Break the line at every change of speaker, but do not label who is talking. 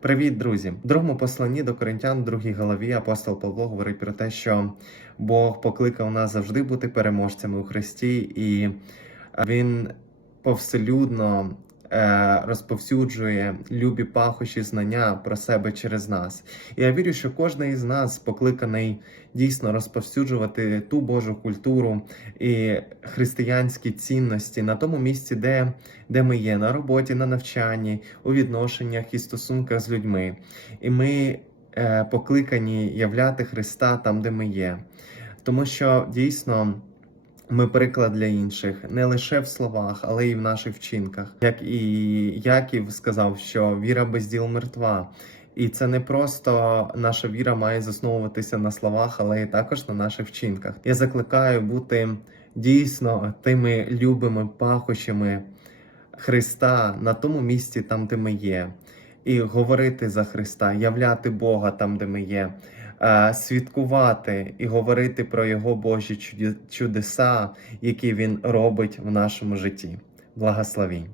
Привіт, друзі! В другому посланні до коринтян, другій голові, апостол Павло говорить про те, що Бог покликав нас завжди бути переможцями у Христі, і Він повселюдно розповсюджує любі пахощі знання про себе через нас. І я вірю, що кожен із нас покликаний дійсно розповсюджувати ту Божу культуру і християнські цінності на тому місці, де, де ми є, на роботі, на навчанні, у відношеннях і стосунках з людьми. І ми е, покликані являти Христа там, де ми є. Тому що дійсно. Ми приклад для інших не лише в словах, але й в наших вчинках. Як і Яків сказав, що віра без діл мертва. І це не просто наша віра має засновуватися на словах, але й також на наших вчинках. Я закликаю бути дійсно тими любими пахощами Христа на тому місці, там, де ми є, і говорити за Христа, являти Бога там, де ми є, е, свідкувати і говорити про Його Божі чудеса, які Він робить в нашому житті. Благословінь!